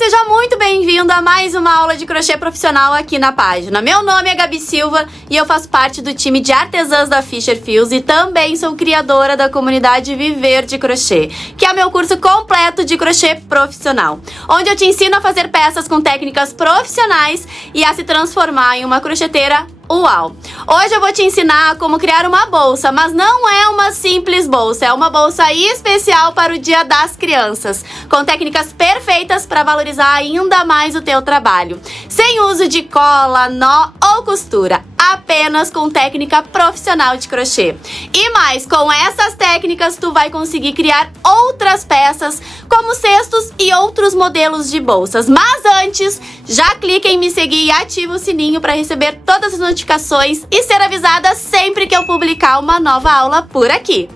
seja muito bem-vindo a mais uma aula de crochê profissional aqui na página. Meu nome é Gabi Silva e eu faço parte do time de artesãs da Fischer Fios e também sou criadora da comunidade Viver de Crochê, que é o meu curso completo de crochê profissional, onde eu te ensino a fazer peças com técnicas profissionais e a se transformar em uma crocheteira uau! Hoje eu vou te ensinar como criar uma bolsa, mas não é uma simples bolsa, é uma bolsa especial para o Dia das Crianças, com técnicas perfeitas para valorizar ainda mais o teu trabalho, sem uso de cola, nó ou costura, apenas com técnica profissional de crochê. E mais, com essas técnicas tu vai conseguir criar outras peças, como cestos e outros modelos de bolsas. Mas antes, já clica em me seguir e ativa o sininho para receber todas as notificações e ser avisada sempre que eu publicar uma nova aula por aqui.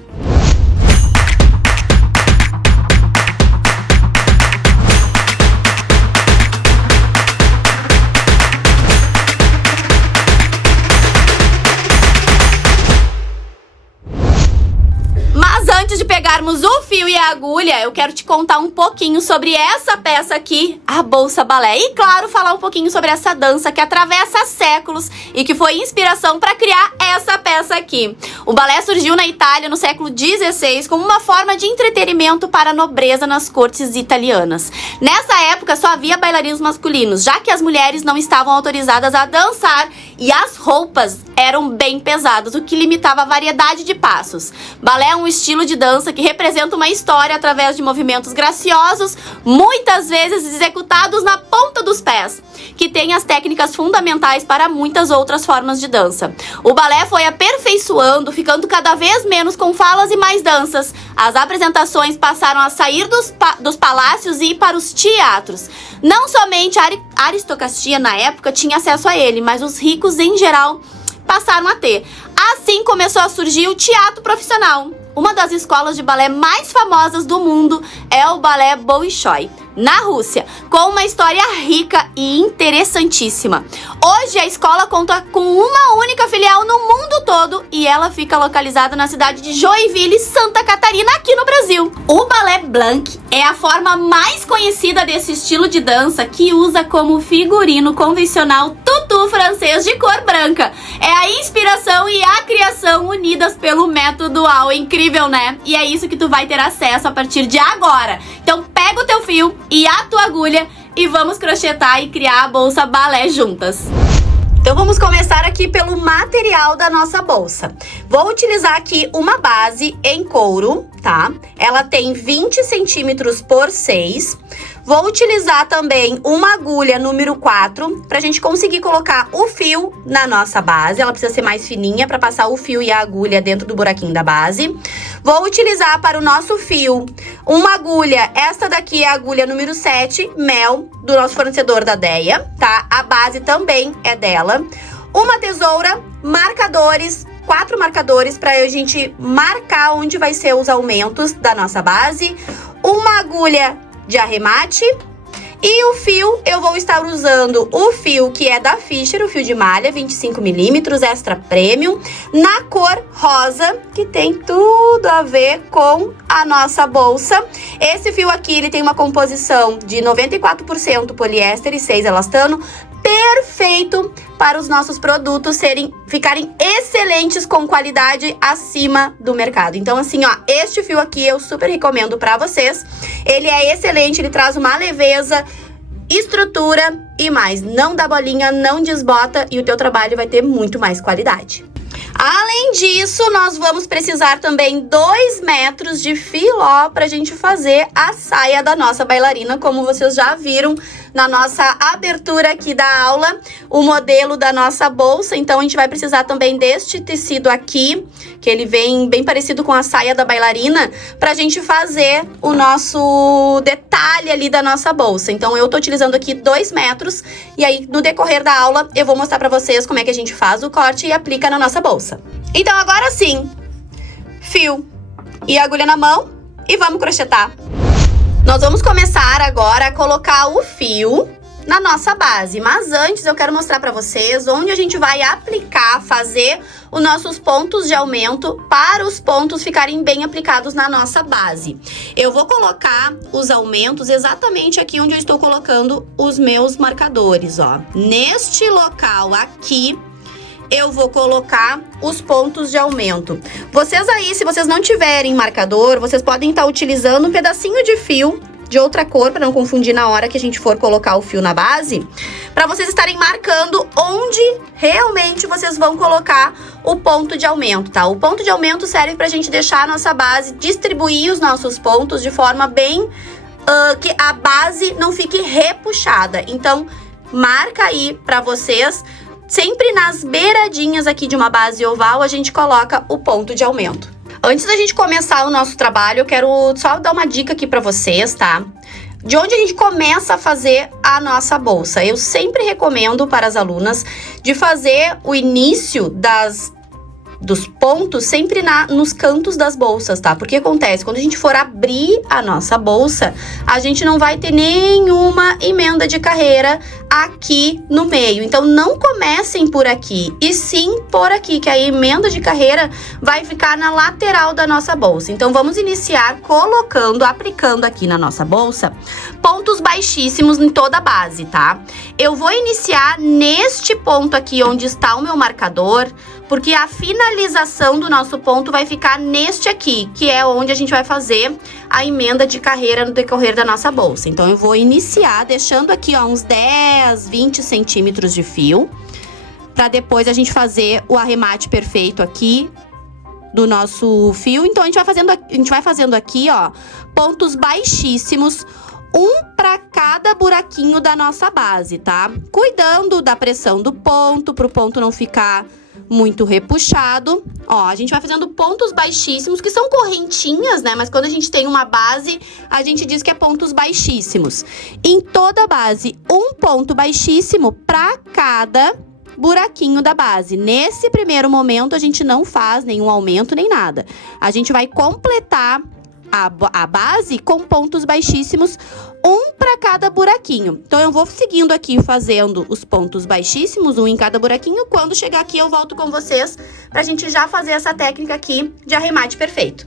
Antes de pegarmos o fio e a agulha, eu quero te contar um pouquinho sobre essa peça aqui, a bolsa balé. E claro, falar um pouquinho sobre essa dança que atravessa séculos e que foi inspiração para criar essa peça aqui. O balé surgiu na Itália no século XVI como uma forma de entretenimento para a nobreza nas cortes italianas. Nessa época só havia bailarinos masculinos, já que as mulheres não estavam autorizadas a dançar e as roupas eram bem pesadas, o que limitava a variedade de passos. Balé é um estilo de dança que representa uma história através de movimentos graciosos, muitas vezes executados na ponta dos pés, que tem as técnicas fundamentais para muitas outras formas de dança. O balé foi aperfeiçoando, ficando cada vez menos com falas e mais danças. As apresentações passaram a sair dos palácios e ir para os teatros. Não somente a aristocracia na época tinha acesso a ele, mas os ricos em geral passaram a ter. Assim começou a surgir o teatro profissional. Uma das escolas de balé mais famosas do mundo é o balé Bolshoi, na Rússia, com uma história rica e interessantíssima. Hoje a escola conta com uma única filial no mundo todo e ela fica localizada na cidade de Joinville, Santa Catarina, aqui no Brasil. O balé blanc é a forma mais conhecida desse estilo de dança, que usa como figurino convencional tutu francês de cor branca. É a inspiração e a criação unidas pelo método UAU. Incrível, né? E é isso que tu vai ter acesso a partir de agora. Então pega o teu fio e a tua agulha e vamos crochetar e criar a bolsa balé juntas. Então vamos começar aqui pelo material da nossa bolsa. Vou utilizar aqui uma base em couro, tá? Ela tem 20 centímetros por 6. Vou utilizar também uma agulha número 4 pra gente conseguir colocar o fio na nossa base. Ela precisa ser mais fininha para passar o fio e a agulha dentro do buraquinho da base. Vou utilizar para o nosso fio uma agulha, esta daqui é a agulha número 7, mel, do nosso fornecedor da Deia, tá? A base também é dela. Uma tesoura, marcadores, 4 marcadores para a gente marcar onde vai ser os aumentos da nossa base. Uma agulha de arremate. E o fio, eu vou estar usando o fio que é da Fischer, o fio de malha, 25mm, extra premium, na cor rosa, que tem tudo a ver com a nossa bolsa. Esse fio aqui, ele tem uma composição de 94% poliéster e 6 elastano, perfeito para os nossos produtos ficarem excelentes, com qualidade acima do mercado. Então assim, ó, este fio aqui eu super recomendo para vocês. Ele é excelente, ele traz uma leveza, estrutura e mais. Não dá bolinha, não desbota e o teu trabalho vai ter muito mais qualidade. Além disso, nós vamos precisar também 2 metros de filó para a gente fazer a saia da nossa bailarina, como vocês já viram na nossa abertura aqui da aula, o modelo da nossa bolsa. Então, a gente vai precisar também deste tecido aqui, que ele vem bem parecido com a saia da bailarina, para a gente fazer o nosso detalhe ali da nossa bolsa. Então, eu tô utilizando aqui 2 metros e aí, no decorrer da aula, eu vou mostrar para vocês como é que a gente faz o corte e aplica na nossa bolsa. Então agora sim, fio e agulha na mão e vamos crochetar. Nós vamos começar agora a colocar o fio na nossa base. Mas antes eu quero mostrar pra vocês onde a gente vai aplicar, fazer os nossos pontos de aumento para os pontos ficarem bem aplicados na nossa base. Eu vou colocar os aumentos exatamente aqui onde eu estou colocando os meus marcadores, ó. Neste local aqui, eu vou colocar os pontos de aumento. Vocês aí, se vocês não tiverem marcador, vocês podem estar utilizando um pedacinho de fio de outra cor, para não confundir na hora que a gente for colocar o fio na base, para vocês estarem marcando onde realmente vocês vão colocar o ponto de aumento, tá? O ponto de aumento serve pra gente deixar a nossa base, distribuir os nossos pontos de forma bem que a base não fique repuxada. Então, marca aí pra vocês. Sempre nas beiradinhas aqui de uma base oval, a gente coloca o ponto de aumento. Antes da gente começar o nosso trabalho, eu quero só dar uma dica aqui pra vocês, tá? De onde a gente começa a fazer a nossa bolsa. Eu sempre recomendo para as alunas de fazer o início dos pontos sempre nos cantos das bolsas, tá? Porque acontece, quando a gente for abrir a nossa bolsa, a gente não vai ter nenhuma emenda de carreira aqui no meio. Então, não comecem por aqui, e sim por aqui, que a emenda de carreira vai ficar na lateral da nossa bolsa. Então, vamos iniciar aplicando aqui na nossa bolsa, pontos baixíssimos em toda a base, tá? Eu vou iniciar neste ponto aqui, onde está o meu marcador, porque a finalização do nosso ponto vai ficar neste aqui, que é onde a gente vai fazer a emenda de carreira no decorrer da nossa bolsa. Então, eu vou iniciar deixando aqui, ó, uns 10, 20 centímetros de fio, para depois a gente fazer o arremate perfeito aqui do nosso fio. Então, a gente vai fazendo aqui, ó, pontos baixíssimos, um para cada buraquinho da nossa base, tá? Cuidando da pressão do ponto, para o ponto não ficar muito repuxado. Ó, a gente vai fazendo pontos baixíssimos, que são correntinhas, né? Mas quando a gente tem uma base, a gente diz que é pontos baixíssimos. Em toda a base, um ponto baixíssimo para cada buraquinho da base. Nesse primeiro momento, a gente não faz nenhum aumento nem nada. A gente vai completar a base com pontos baixíssimos, um para cada buraquinho. Então, eu vou seguindo aqui fazendo os pontos baixíssimos, um em cada buraquinho. Quando chegar aqui, eu volto com vocês pra gente já fazer essa técnica aqui de arremate perfeito.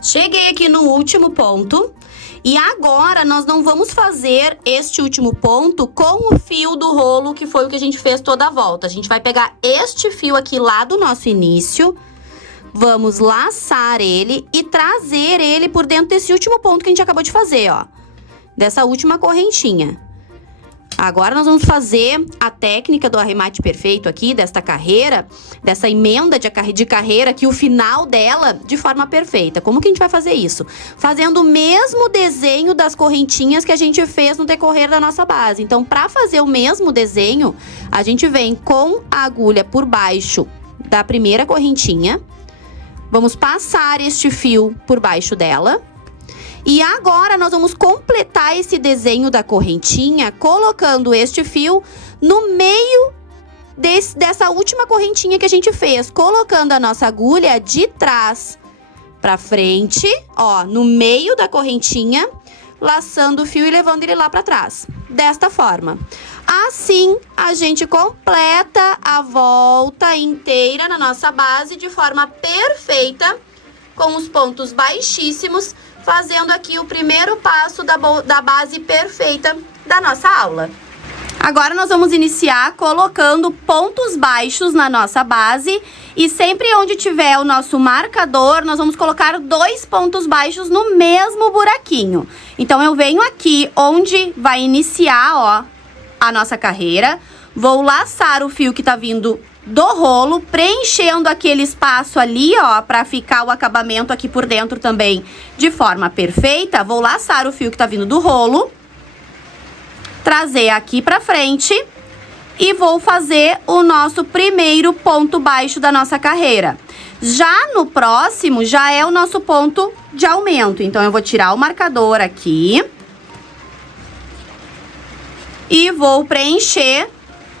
Cheguei aqui no último ponto e agora nós não vamos fazer este último ponto com o fio do rolo, que foi o que a gente fez toda a volta. A gente vai pegar este fio aqui lá do nosso início, vamos laçar ele e trazer ele por dentro desse último ponto que a gente acabou de fazer, ó. Dessa última correntinha. Agora, nós vamos fazer a técnica do arremate perfeito aqui, desta carreira, dessa emenda de carreira, que o final dela, de forma perfeita. Como que a gente vai fazer isso? Fazendo o mesmo desenho das correntinhas que a gente fez no decorrer da nossa base. Então, para fazer o mesmo desenho, a gente vem com a agulha por baixo da primeira correntinha. Vamos passar este fio por baixo dela. E agora, nós vamos completar esse desenho da correntinha, colocando este fio no meio dessa última correntinha que a gente fez. Colocando a nossa agulha de trás pra frente, ó, no meio da correntinha, laçando o fio e levando ele lá pra trás. Desta forma. Assim, a gente completa a volta inteira na nossa base de forma perfeita, com os pontos baixíssimos, fazendo aqui o primeiro passo da base perfeita da nossa aula. Agora nós vamos iniciar colocando pontos baixos na nossa base e sempre onde tiver o nosso marcador, nós vamos colocar 2 pontos baixos no mesmo buraquinho. Então, eu venho aqui onde vai iniciar, ó, a nossa carreira, vou laçar o fio que tá vindo do rolo, preenchendo aquele espaço ali, ó, pra ficar o acabamento aqui por dentro também de forma perfeita. Vou laçar o fio que tá vindo do rolo, trazer aqui pra frente e vou fazer o nosso primeiro ponto baixo da nossa carreira. Já no próximo, já é o nosso ponto de aumento. Então, eu vou tirar o marcador aqui e vou preencher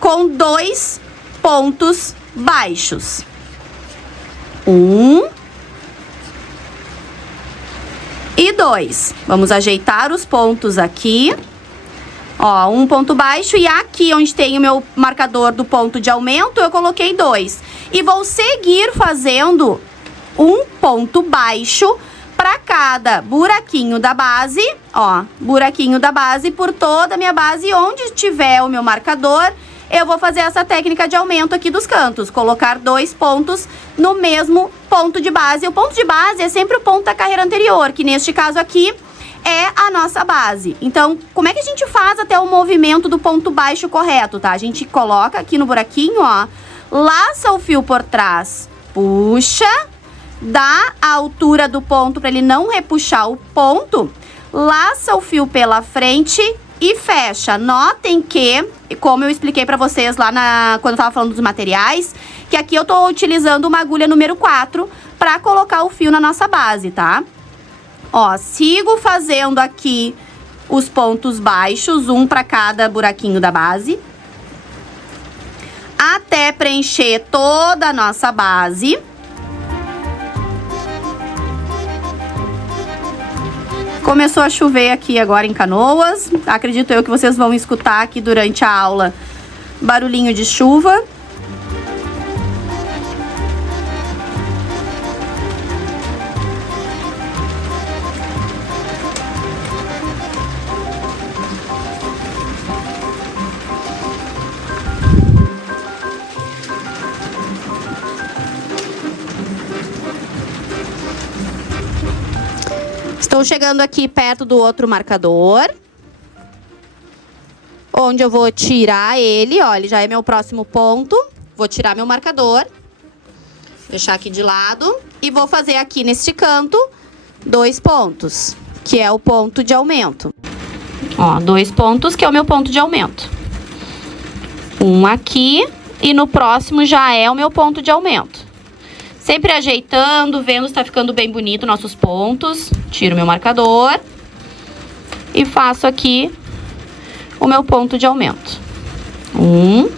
com 2 pontos baixos. 1 e 2. Vamos ajeitar os pontos aqui. Ó, 1 ponto baixo e aqui onde tem o meu marcador do ponto de aumento, eu coloquei 2. E vou seguir fazendo 1 ponto baixo para cada buraquinho da base, ó, buraquinho da base por toda a minha base. Onde tiver o meu marcador, eu vou fazer essa técnica de aumento aqui dos cantos, colocar 2 pontos no mesmo ponto de base. O ponto de base é sempre o ponto da carreira anterior, que neste caso aqui é a nossa base. Então, como é que a gente faz até o movimento do ponto baixo correto, tá? A gente coloca aqui no buraquinho, ó, laça o fio por trás, puxa, dá a altura do ponto para ele não repuxar o ponto, laça o fio pela frente e fecha. Notem que, como eu expliquei para vocês lá quando eu tava falando dos materiais, que aqui eu tô utilizando uma agulha número 4 para colocar o fio na nossa base, tá? Ó, sigo fazendo aqui os pontos baixos, 1 para cada buraquinho da base, até preencher toda a nossa base. Começou a chover aqui agora em Canoas. Acredito eu que vocês vão escutar aqui durante a aula barulhinho de chuva. Estou chegando aqui perto do outro marcador, onde eu vou tirar ele, ó, ele já é meu próximo ponto. Vou tirar meu marcador, deixar aqui de lado e vou fazer aqui neste canto 2 pontos, que é o ponto de aumento. Ó, 2 pontos, que é o meu ponto de aumento. 1 aqui e no próximo já é o meu ponto de aumento. Sempre ajeitando, vendo se tá ficando bem bonito nossos pontos. Tiro meu marcador e faço aqui o meu ponto de aumento. 1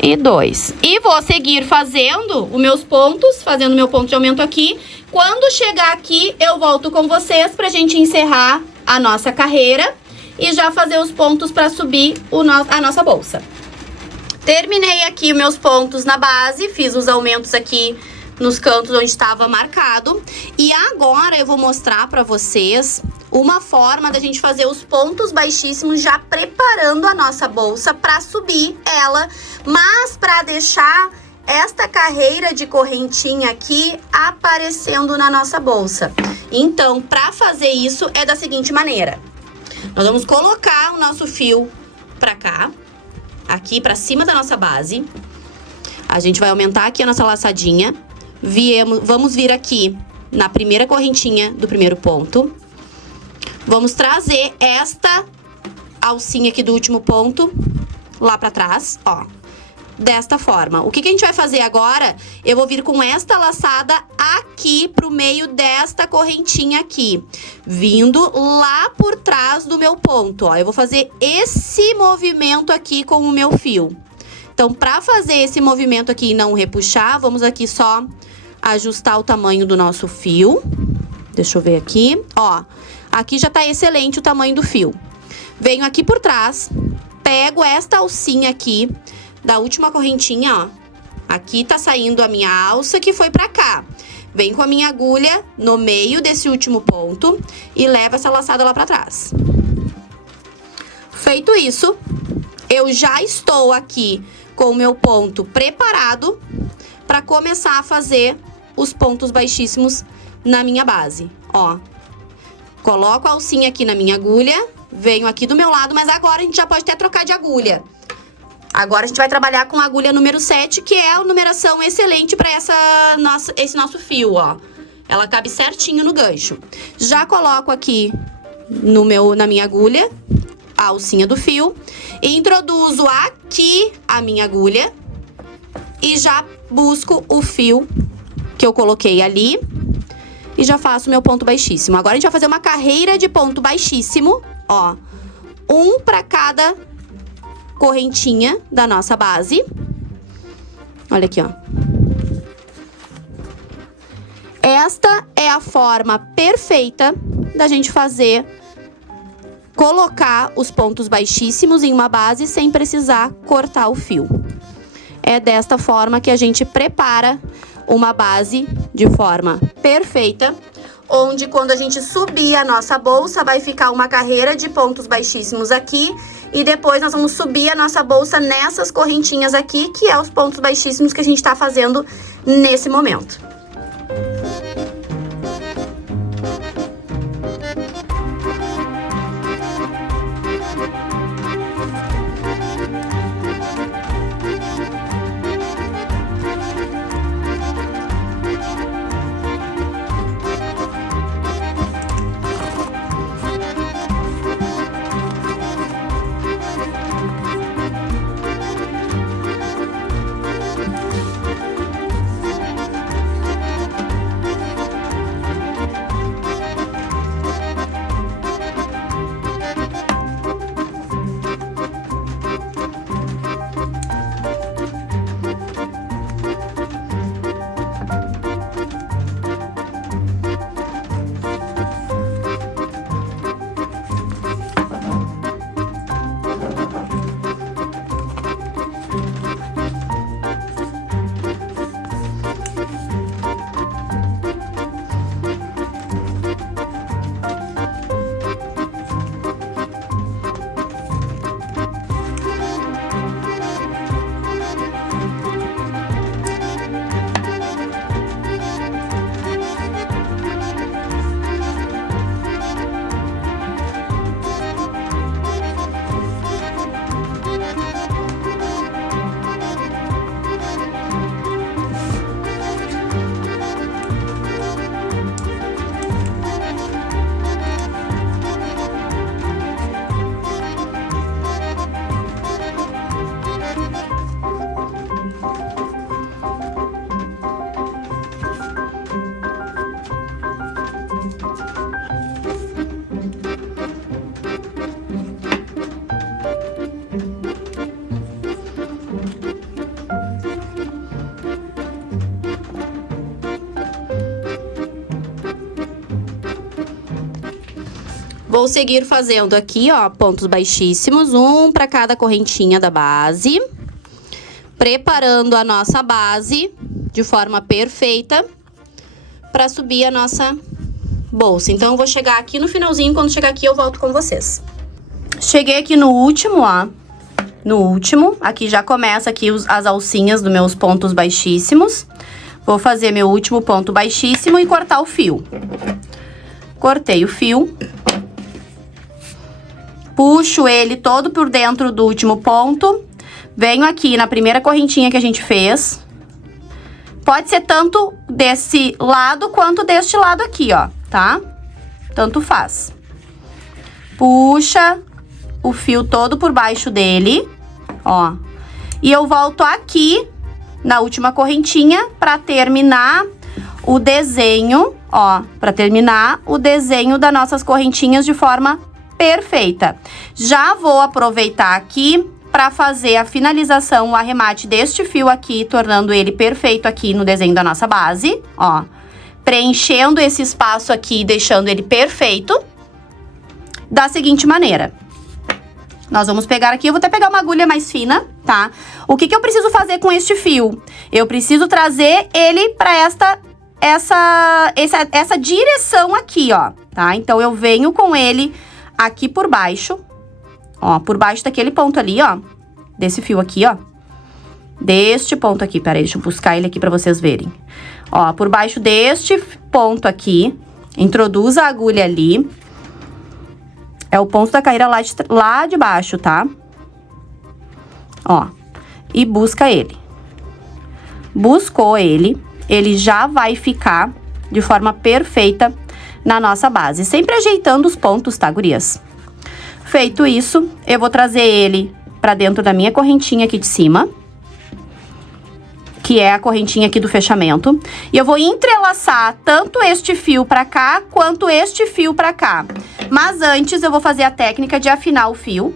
e 2. E vou seguir fazendo os meus pontos, fazendo meu ponto de aumento aqui. Quando chegar aqui, eu volto com vocês pra gente encerrar a nossa carreira e já fazer os pontos pra subir a nossa bolsa. Terminei aqui os meus pontos na base, fiz os aumentos aqui nos cantos onde estava marcado. E agora eu vou mostrar pra vocês uma forma da gente fazer os pontos baixíssimos já preparando a nossa bolsa pra subir ela, mas pra deixar esta carreira de correntinha aqui aparecendo na nossa bolsa. Então, pra fazer isso é da seguinte maneira. Nós vamos colocar o nosso fio pra cá, aqui pra cima da nossa base. A gente vai aumentar aqui a nossa laçadinha. Vamos vir aqui na primeira correntinha do primeiro ponto. Vamos trazer esta alcinha aqui do último ponto lá pra trás, ó. Desta forma. O que a gente vai fazer agora? Eu vou vir com esta laçada aqui pro meio desta correntinha aqui, vindo lá por trás do meu ponto, ó. Eu vou fazer esse movimento aqui com o meu fio. Então, pra fazer esse movimento aqui e não repuxar, vamos aqui só ajustar o tamanho do nosso fio. Deixa eu ver aqui, ó. Aqui já tá excelente o tamanho do fio. Venho aqui por trás, pego esta alcinha aqui da última correntinha, ó. Aqui tá saindo a minha alça que foi pra cá. Venho com a minha agulha no meio desse último ponto e levo essa laçada lá pra trás. Feito isso, eu já estou aqui com o meu ponto preparado para começar a fazer os pontos baixíssimos na minha base. Ó, coloco a alcinha aqui na minha agulha, venho aqui do meu lado, mas agora a gente já pode até trocar de agulha. Agora a gente vai trabalhar com a agulha número 7, que é a numeração excelente para esse nosso fio, ó. Ela cabe certinho no gancho. Já coloco aqui na minha agulha a alcinha do fio, introduzo aqui a minha agulha e já busco o fio que eu coloquei ali e já faço meu ponto baixíssimo. Agora a gente vai fazer uma carreira de ponto baixíssimo, ó, um para cada correntinha da nossa base. Olha aqui, ó. Esta é a forma perfeita da gente colocar os pontos baixíssimos em uma base sem precisar cortar o fio. É desta forma que a gente prepara uma base de forma perfeita, onde quando a gente subir a nossa bolsa, vai ficar uma carreira de pontos baixíssimos aqui, e depois nós vamos subir a nossa bolsa nessas correntinhas aqui, que é os pontos baixíssimos que a gente tá fazendo nesse momento. Vou seguir fazendo aqui, ó, pontos baixíssimos, um para cada correntinha da base, preparando a nossa base de forma perfeita para subir a nossa bolsa. Então, eu vou chegar aqui no finalzinho, quando chegar aqui eu volto com vocês. Cheguei aqui no último, ó, aqui já começa aqui as alcinhas dos meus pontos baixíssimos. Vou fazer meu último ponto baixíssimo e cortar o fio. Cortei o fio. Puxo ele todo por dentro do último ponto. Venho aqui na primeira correntinha que a gente fez. Pode ser tanto desse lado quanto deste lado aqui, ó, tá? Tanto faz. Puxa o fio todo por baixo dele, ó. E eu volto aqui na última correntinha pra terminar o desenho, ó. Pra terminar o desenho das nossas correntinhas de forma perfeita. Já vou aproveitar aqui para fazer a finalização, o arremate deste fio aqui, tornando ele perfeito aqui no desenho da nossa base, ó. Preenchendo esse espaço aqui, deixando ele perfeito. Da seguinte maneira. Nós vamos pegar aqui, eu vou até pegar uma agulha mais fina, tá? O que eu preciso fazer com este fio? Eu preciso trazer ele para esta essa direção aqui, ó, tá? Então, eu venho com ele aqui por baixo, ó, por baixo daquele ponto ali, ó, desse fio aqui, ó, deste ponto aqui. Peraí, deixa eu buscar ele aqui pra vocês verem. Ó, por baixo deste ponto aqui, introduz a agulha ali. É o ponto da carreira lá de baixo, tá? Ó, e busca ele. Buscou ele, ele já vai ficar de forma perfeita na nossa base. Sempre ajeitando os pontos, tá, gurias? Feito isso, eu vou trazer ele pra dentro da minha correntinha aqui de cima, que é a correntinha aqui do fechamento. E eu vou entrelaçar tanto este fio pra cá, quanto este fio pra cá. Mas antes, eu vou fazer a técnica de afinar o fio.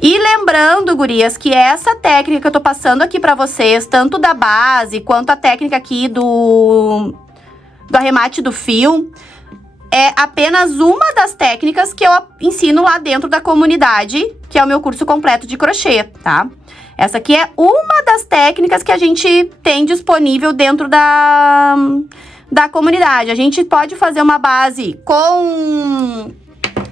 E lembrando, gurias, que essa técnica que eu tô passando aqui pra vocês, tanto da base, quanto a técnica aqui do arremate do fio, é apenas uma das técnicas que eu ensino lá dentro da comunidade, que é o meu curso completo de crochê, tá? Essa aqui é uma das técnicas que a gente tem disponível dentro da comunidade. A gente pode fazer uma base com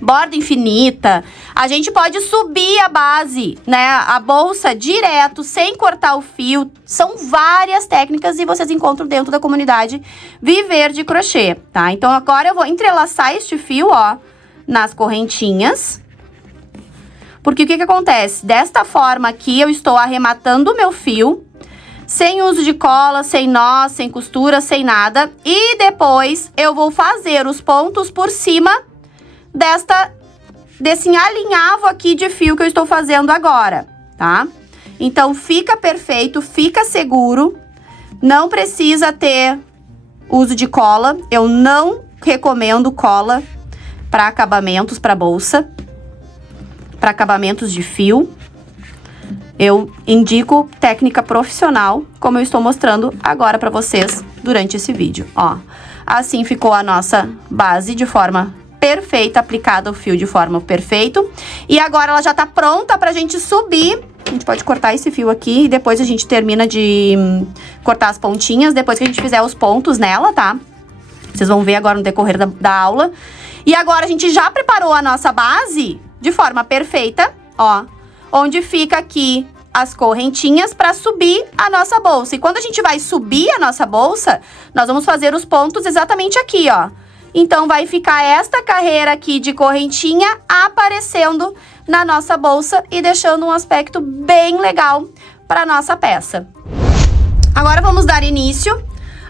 borda infinita, a gente pode subir a base, né, a bolsa direto, sem cortar o fio. São várias técnicas e vocês encontram dentro da comunidade Viver de Crochê, tá? Então, agora eu vou entrelaçar este fio, ó, nas correntinhas. Porque o que acontece? Desta forma aqui, eu estou arrematando o meu fio, sem uso de cola, sem nó, sem costura, sem nada. E depois, eu vou fazer os pontos por cima desse alinhavo aqui de fio que eu estou fazendo agora, tá? Então, fica perfeito, fica seguro. Não precisa ter uso de cola. Eu não recomendo cola para acabamentos, para bolsa, para acabamentos de fio. Eu indico técnica profissional, como eu estou mostrando agora para vocês durante esse vídeo, ó. Assim ficou a nossa base de forma perfeita, aplicada o fio de forma perfeita. E agora ela já tá pronta pra gente subir. A gente pode cortar esse fio aqui e depois a gente termina de cortar as pontinhas, depois que a gente fizer os pontos nela, tá? Vocês vão ver agora no decorrer da aula. E agora a gente já preparou a nossa base de forma perfeita, ó, onde fica aqui as correntinhas para subir a nossa bolsa. E quando a gente vai subir a nossa bolsa, nós vamos fazer os pontos exatamente aqui, ó. Então, vai ficar esta carreira aqui de correntinha aparecendo na nossa bolsa e deixando um aspecto bem legal para nossa peça. Agora, vamos dar início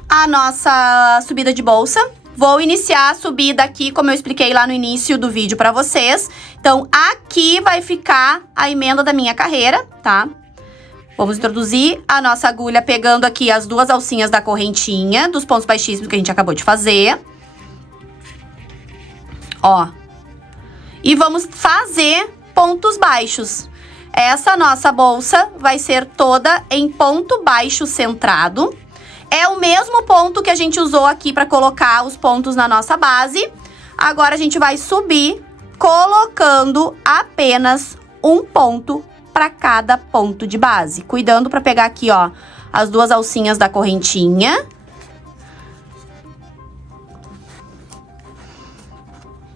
à nossa subida de bolsa. Vou iniciar a subida aqui, como eu expliquei lá no início do vídeo para vocês. Então, aqui vai ficar a emenda da minha carreira, tá? Vamos introduzir a nossa agulha pegando aqui as duas alcinhas da correntinha, dos pontos baixíssimos que a gente acabou de fazer. Ó. E vamos fazer pontos baixos. Essa nossa bolsa vai ser toda em ponto baixo centrado. É o mesmo ponto que a gente usou aqui para colocar os pontos na nossa base. Agora, a gente vai subir colocando apenas um ponto para cada ponto de base. Cuidando para pegar aqui, ó, as duas alcinhas da correntinha.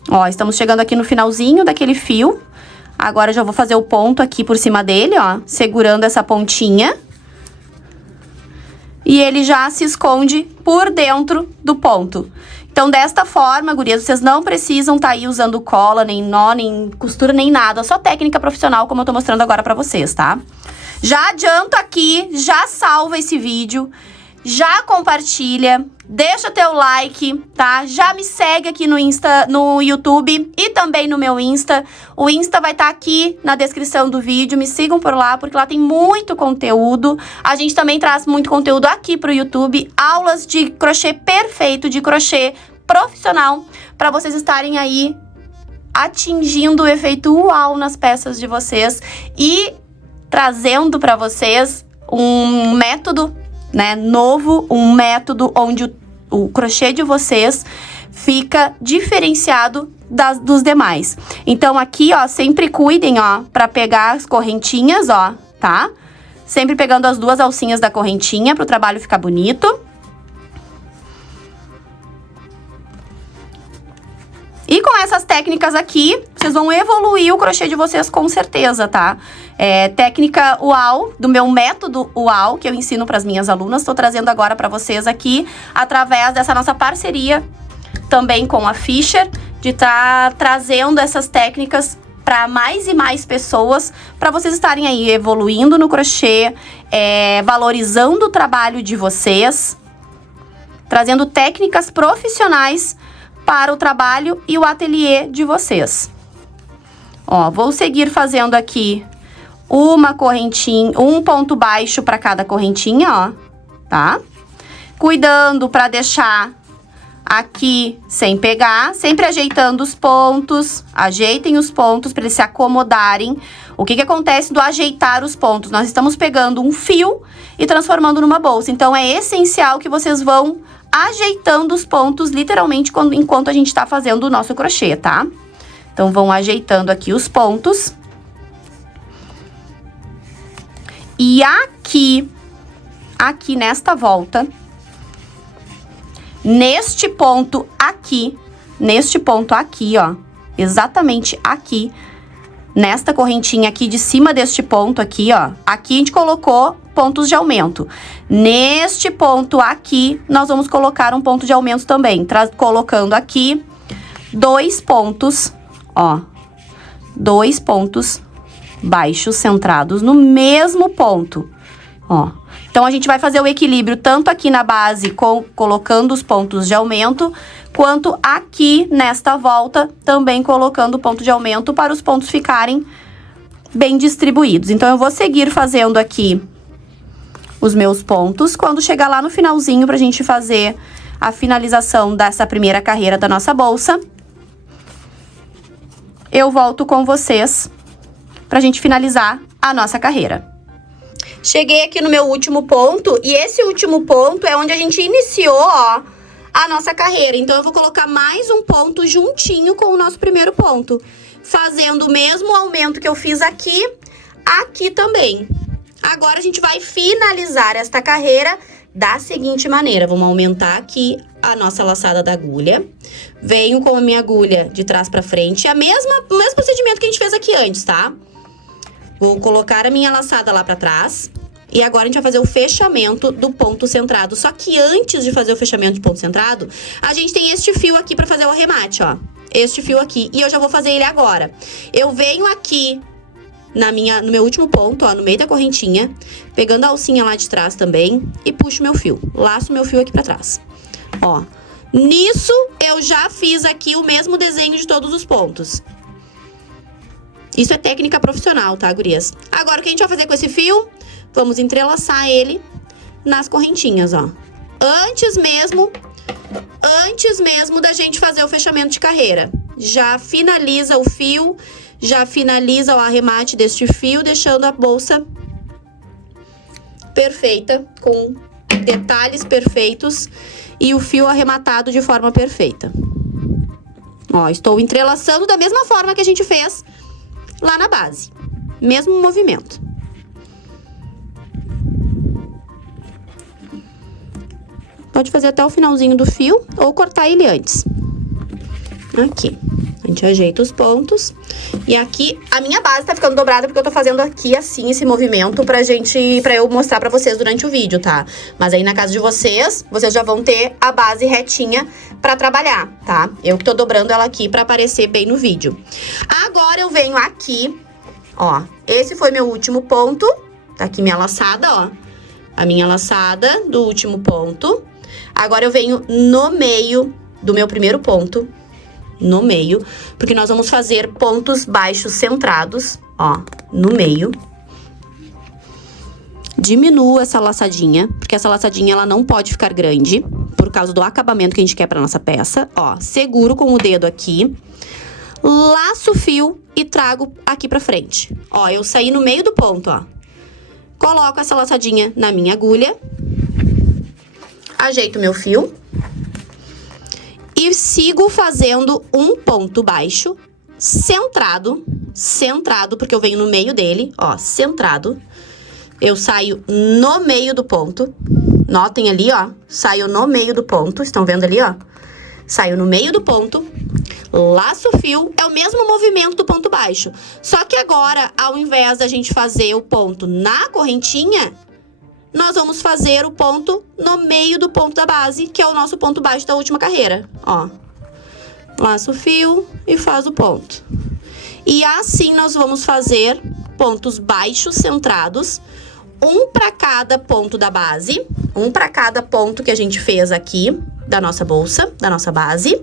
Ó, estamos chegando aqui no finalzinho daquele fio. Agora, já vou fazer o ponto aqui por cima dele, ó, segurando essa pontinha. E ele já se esconde por dentro do ponto. Então, desta forma, gurias, vocês não precisam tá aí usando cola, nem nó, nem costura, nem nada. Só técnica profissional, como eu tô mostrando agora pra vocês, tá? Já adianta aqui, já salva esse vídeo, já compartilha, deixa teu like, tá? Já me segue aqui no Insta, no YouTube e também no meu Insta. O Insta vai estar aqui na descrição do vídeo, me sigam por lá, porque lá tem muito conteúdo. A gente também traz muito conteúdo aqui pro YouTube, aulas de crochê perfeito, de crochê profissional, para vocês estarem aí atingindo o efeito uau nas peças de vocês e trazendo para vocês um método, né, novo, um método onde o crochê de vocês fica diferenciado dos demais. Então, aqui, ó, sempre cuidem, ó, pra pegar as correntinhas, ó, tá? Sempre pegando as duas alcinhas da correntinha pro trabalho ficar bonito. E com essas técnicas aqui, vocês vão evoluir o crochê de vocês com certeza, tá? Técnica UAU, do meu método UAU, que eu ensino para as minhas alunas. Estou trazendo agora para vocês aqui, através dessa nossa parceria também com a Fischer, de estar trazendo essas técnicas para mais e mais pessoas, para vocês estarem aí evoluindo no crochê, valorizando o trabalho de vocês, trazendo técnicas profissionais para o trabalho e o ateliê de vocês. Ó, vou seguir fazendo aqui uma correntinha, um ponto baixo para cada correntinha, ó, tá? Cuidando para deixar aqui sem pegar, sempre ajeitando os pontos. Ajeitem os pontos para eles se acomodarem. O que acontece do ajeitar os pontos? Nós estamos pegando um fio e transformando numa bolsa. Então, é essencial que vocês vão ajeitando os pontos, literalmente, enquanto a gente tá fazendo o nosso crochê, tá? Então, vão ajeitando aqui os pontos. E aqui nesta volta, neste ponto aqui, ó, exatamente aqui, nesta correntinha aqui de cima deste ponto aqui, ó, aqui a gente colocou pontos de aumento. Neste ponto aqui, nós vamos colocar um ponto de aumento também, colocando aqui 2 pontos, ó, 2 pontos baixos centrados no mesmo ponto, ó. Então, a gente vai fazer o equilíbrio tanto aqui na base, colocando os pontos de aumento, quanto aqui nesta volta, também colocando o ponto de aumento para os pontos ficarem bem distribuídos. Então, eu vou seguir fazendo aqui os meus pontos. Quando chegar lá no finalzinho, pra gente fazer a finalização dessa primeira carreira da nossa bolsa, eu volto com vocês pra gente finalizar a nossa carreira. Cheguei aqui no meu último ponto, e esse último ponto é onde a gente iniciou, ó, a nossa carreira. Então, eu vou colocar mais um ponto juntinho com o nosso primeiro ponto, fazendo o mesmo aumento que eu fiz aqui, aqui também. Agora, a gente vai finalizar esta carreira da seguinte maneira. Vamos aumentar aqui a nossa laçada da agulha. Venho com a minha agulha de trás pra frente, o mesmo procedimento que a gente fez aqui antes, tá? Vou colocar a minha laçada lá pra trás. E agora a gente vai fazer o fechamento do ponto centrado. Só que antes de fazer o fechamento de ponto centrado, a gente tem este fio aqui pra fazer o arremate, ó. Este fio aqui. E eu já vou fazer ele agora. Eu venho aqui no meu último ponto, ó, no meio da correntinha, pegando a alcinha lá de trás também e puxo meu fio. Laço meu fio aqui pra trás. Ó. Nisso, eu já fiz aqui o mesmo desenho de todos os pontos. Isso é técnica profissional, tá, gurias? Agora, o que a gente vai fazer com esse fio? Vamos entrelaçar ele nas correntinhas, ó. Antes mesmo da gente fazer o fechamento de carreira. Já finaliza o fio, já finaliza o arremate deste fio, deixando a bolsa perfeita, com detalhes perfeitos e o fio arrematado de forma perfeita. Ó, estou entrelaçando da mesma forma que a gente fez lá na base. Mesmo movimento. Pode fazer até o finalzinho do fio ou cortar ele antes. Aqui. A gente ajeita os pontos. E aqui, a minha base tá ficando dobrada porque eu tô fazendo aqui assim esse movimento pra eu mostrar pra vocês durante o vídeo, tá? Mas aí na casa de vocês já vão ter a base retinha pra trabalhar, tá? Eu que tô dobrando ela aqui pra aparecer bem no vídeo. Agora eu venho aqui, ó. Esse foi meu último ponto. Tá aqui minha laçada, ó. A minha laçada do último ponto. Agora eu venho no meio do meu primeiro ponto. No meio, porque nós vamos fazer pontos baixos centrados, ó, no meio. Diminuo essa laçadinha, porque essa laçadinha ela não pode ficar grande, por causa do acabamento que a gente quer pra nossa peça, ó. Seguro com o dedo aqui, laço o fio e trago aqui pra frente. Ó, eu saí no meio do ponto, ó. Coloco essa laçadinha na minha agulha, ajeito meu fio. E sigo fazendo um ponto baixo, centrado, porque eu venho no meio dele, ó, centrado. Eu saio no meio do ponto, notem ali, ó, saio no meio do ponto, estão vendo ali, ó? Saio no meio do ponto, laço fio, é o mesmo movimento do ponto baixo. Só que agora, ao invés da gente fazer o ponto na correntinha, nós vamos fazer o ponto no meio do ponto da base, que é o nosso ponto baixo da última carreira, ó. Laço fio e faz o ponto. E assim nós vamos fazer pontos baixos centrados, um para cada ponto da base, um para cada ponto que a gente fez aqui da nossa bolsa, da nossa base.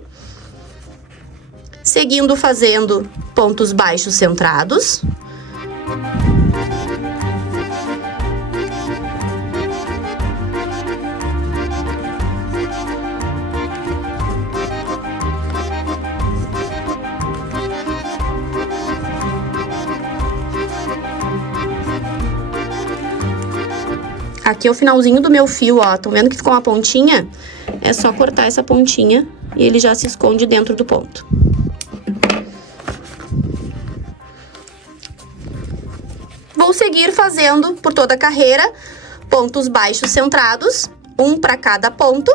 Seguindo fazendo pontos baixos centrados. Aqui é o finalzinho do meu fio, ó. Estão vendo que ficou uma pontinha? É só cortar essa pontinha e ele já se esconde dentro do ponto. Vou seguir fazendo por toda a carreira pontos baixos centrados, um para cada ponto.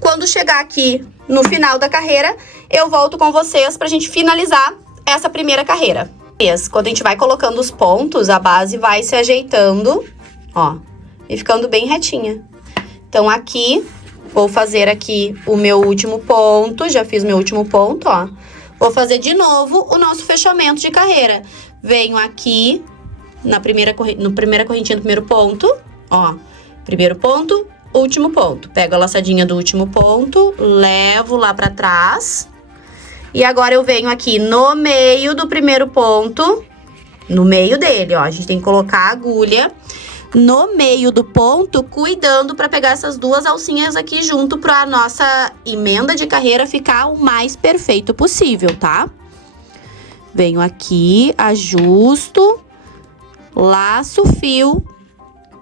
Quando chegar aqui no final da carreira, eu volto com vocês pra gente finalizar essa primeira carreira. Quando a gente vai colocando os pontos, a base vai se ajeitando, ó, e ficando bem retinha. Então, aqui, vou fazer aqui o meu último ponto, já fiz meu último ponto, ó. Vou fazer de novo o nosso fechamento de carreira. Venho aqui, na primeira correntinha do primeiro ponto, ó, primeiro ponto, último ponto. Pego a laçadinha do último ponto, levo lá pra trás. E agora eu venho aqui no meio do primeiro ponto, no meio dele, ó. A gente tem que colocar a agulha no meio do ponto, cuidando para pegar essas duas alcinhas aqui junto pra nossa emenda de carreira ficar o mais perfeito possível, tá? Venho aqui, ajusto, laço o fio,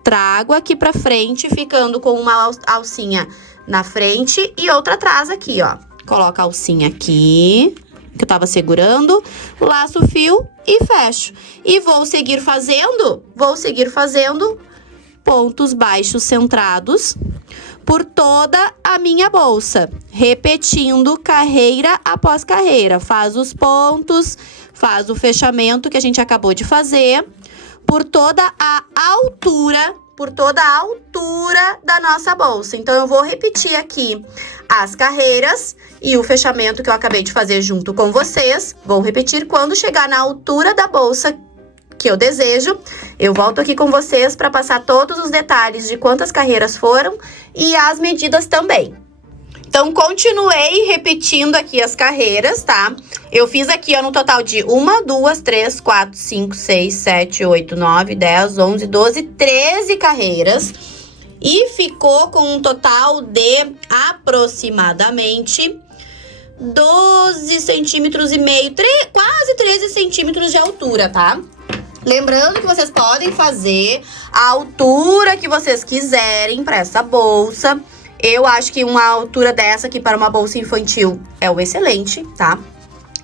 trago aqui pra frente, ficando com uma alcinha na frente e outra atrás aqui, ó. Coloco a alcinha aqui, que eu tava segurando, laço o fio e fecho. E vou seguir fazendo pontos baixos centrados por toda a minha bolsa. Repetindo carreira após carreira. Faz os pontos, faz o fechamento que a gente acabou de fazer por toda a altura da nossa bolsa. Então, eu vou repetir aqui as carreiras e o fechamento que eu acabei de fazer junto com vocês. Vou repetir quando chegar na altura da bolsa que eu desejo. Eu volto aqui com vocês para passar todos os detalhes de quantas carreiras foram e as medidas também. Então, continuei repetindo aqui as carreiras, tá? Eu fiz aqui, ó, no total de 1, 2, 3, 4, 5, 6, 7, 8, 9, 10, 11, 12, 13 carreiras. E ficou com um total de aproximadamente 12 centímetros e meio, quase 13 centímetros de altura, tá? Lembrando que vocês podem fazer a altura que vocês quiserem para essa bolsa. Eu acho que uma altura dessa aqui para uma bolsa infantil é o excelente, tá?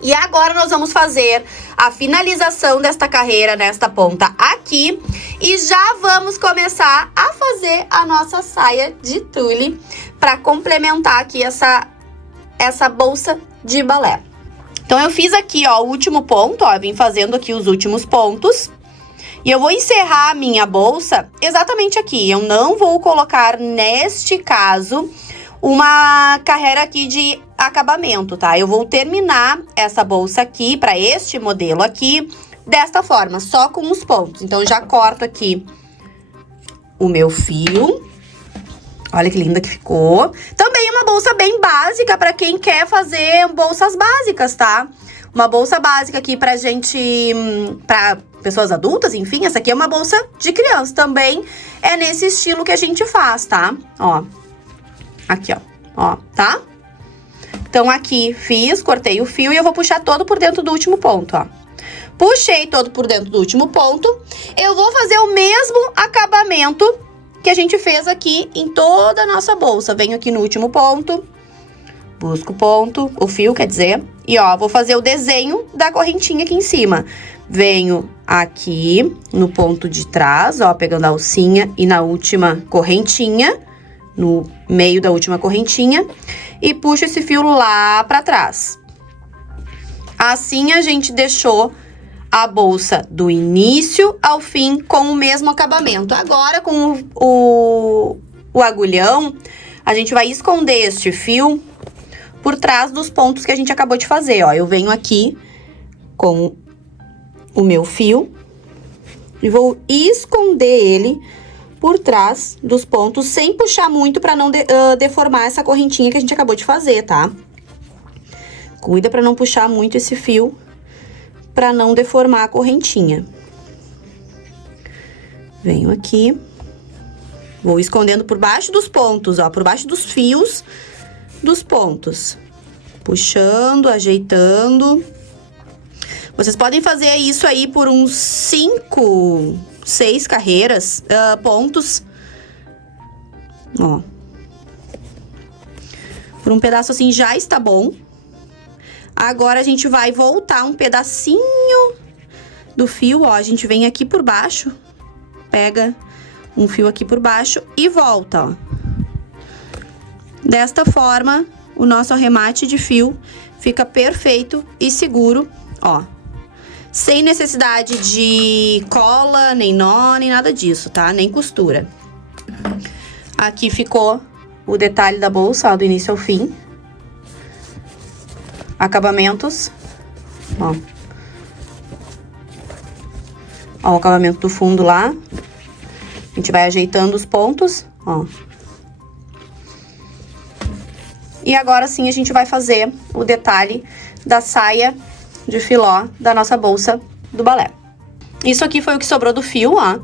E agora nós vamos fazer a finalização desta carreira nesta ponta aqui. E já vamos começar a fazer a nossa saia de tule para complementar aqui essa bolsa de balé. Então, eu fiz aqui, ó, o último ponto, ó, vim fazendo aqui os últimos pontos. E eu vou encerrar a minha bolsa exatamente aqui. Eu não vou colocar, neste caso, uma carreira aqui de acabamento, tá? Eu vou terminar essa bolsa aqui, para este modelo aqui, desta forma, só com os pontos. Então, eu já corto aqui o meu fio. Olha que linda que ficou. Também uma bolsa bem básica para quem quer fazer bolsas básicas, tá? Uma bolsa básica aqui pra gente, pra pessoas adultas, enfim. Essa aqui é uma bolsa de criança. Também é nesse estilo que a gente faz, tá? Ó. Aqui, ó, tá? Então, aqui fiz, cortei o fio e eu vou puxar todo por dentro do último ponto, ó. Puxei todo por dentro do último ponto. Eu vou fazer o mesmo acabamento que a gente fez aqui em toda a nossa bolsa. Venho aqui no último ponto, busco o ponto, o fio, quer dizer, e ó, vou fazer o desenho da correntinha aqui em cima. Venho aqui no ponto de trás, ó, pegando a alcinha e na última correntinha, no meio da última correntinha, e puxo esse fio lá pra trás. Assim, a gente deixou a bolsa do início ao fim com o mesmo acabamento. Agora, com o agulhão, a gente vai esconder este fio por trás dos pontos que a gente acabou de fazer, ó. Eu venho aqui com o meu fio e vou esconder ele por trás dos pontos, sem puxar muito para não deformar essa correntinha que a gente acabou de fazer, tá? Cuida para não puxar muito esse fio, para não deformar a correntinha. Venho aqui, vou escondendo por baixo dos pontos, ó, por baixo dos fios dos pontos. Puxando, ajeitando. Vocês podem fazer isso aí por uns 5, 6 carreiras, pontos. Ó. Por um pedaço assim já está bom. Agora, a gente vai voltar um pedacinho do fio, ó. A gente vem aqui por baixo, pega um fio aqui por baixo e volta, ó. Desta forma, o nosso arremate de fio fica perfeito e seguro, ó. Sem necessidade de cola, nem nó, nem nada disso, tá? Nem costura. Aqui ficou o detalhe da bolsa, ó, do início ao fim. Acabamentos, ó. Ó, o acabamento do fundo lá. A gente vai ajeitando os pontos, ó. E agora sim a gente vai fazer o detalhe da saia de filó da nossa bolsa do balé. Isso aqui foi o que sobrou do fio, ó.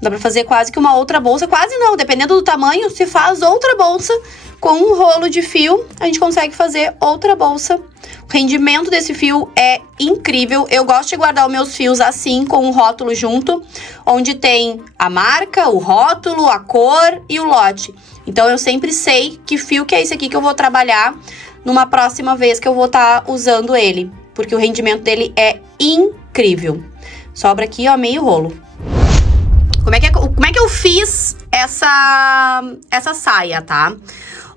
Dá pra fazer quase que uma outra bolsa, quase não, dependendo do tamanho, se faz outra bolsa com um rolo de fio, a gente consegue fazer outra bolsa. O rendimento desse fio é incrível. Eu gosto de guardar os meus fios assim, com o rótulo junto, onde tem a marca, o rótulo, a cor e o lote. Então, eu sempre sei que fio que é esse aqui que eu vou trabalhar numa próxima vez que eu vou estar usando ele, porque o rendimento dele é incrível. Sobra aqui, ó, meio rolo. Como é que eu fiz essa saia, tá?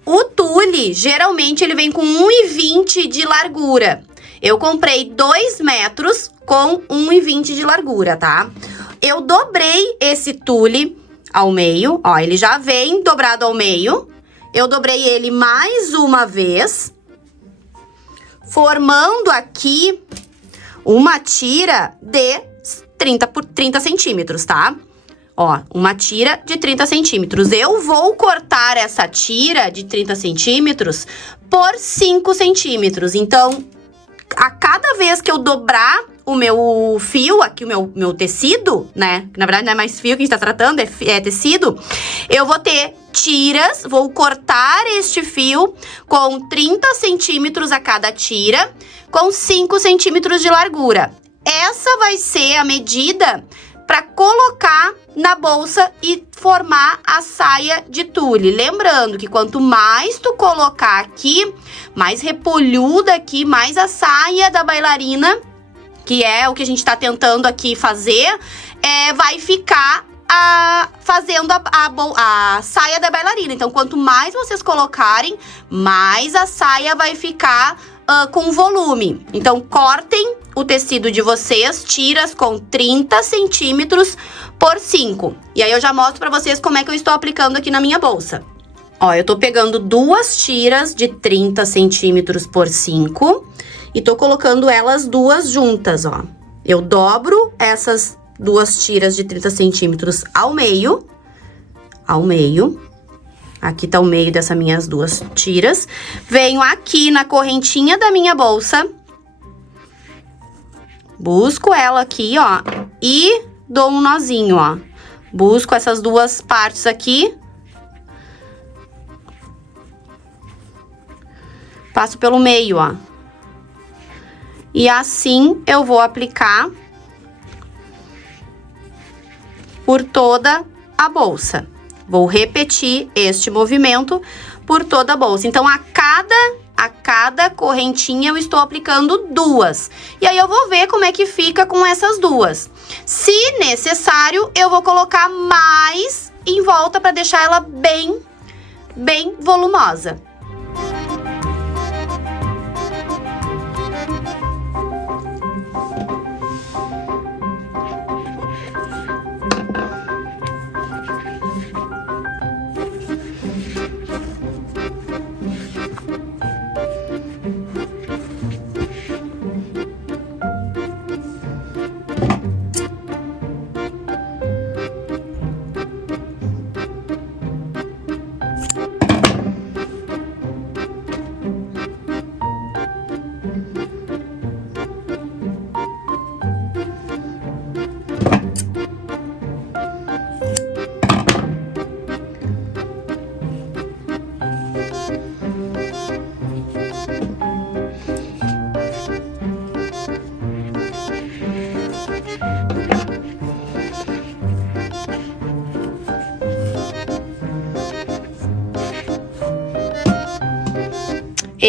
O tule, geralmente, ele vem com 1,20 de largura. Eu comprei 2 metros com 1,20 de largura, tá? Eu dobrei esse tule ao meio, ó, ele já vem dobrado ao meio. Eu dobrei ele mais uma vez, formando aqui uma tira de 30 por 30 centímetros, tá? Ó, uma tira de 30 centímetros. Eu vou cortar essa tira de 30 centímetros por 5 centímetros. Então, a cada vez que eu dobrar o meu fio, aqui o meu tecido, né? Na verdade, não é mais fio que a gente tá tratando, é tecido. Eu vou ter tiras, vou cortar este fio com 30 centímetros a cada tira, com 5 centímetros de largura. Essa vai ser a medida para colocar na bolsa e formar a saia de tule. Lembrando que quanto mais tu colocar aqui, mais repolhuda aqui, mais a saia da bailarina, que é o que a gente tá tentando aqui fazer, vai ficar fazendo a saia da bailarina. Então, quanto mais vocês colocarem, mais a saia vai ficar com volume. Então, cortem o tecido de vocês, tiras com 30 centímetros por 5. E aí, eu já mostro pra vocês como é que eu estou aplicando aqui na minha bolsa. Ó, eu tô pegando 2 tiras de 30 centímetros por 5 e tô colocando elas duas juntas, ó. Eu dobro essas 2 tiras de 30 centímetros ao meio. Aqui tá o meio dessas minhas 2 tiras. Venho aqui na correntinha da minha bolsa. Busco ela aqui, ó, e dou um nozinho, ó. Busco essas 2 partes aqui. Passo pelo meio, ó. E assim eu vou aplicar por toda a bolsa. Vou repetir este movimento por toda a bolsa. Então, a cada correntinha eu estou aplicando 2. E aí, eu vou ver como é que fica com essas 2. Se necessário, eu vou colocar mais em volta para deixar ela bem volumosa.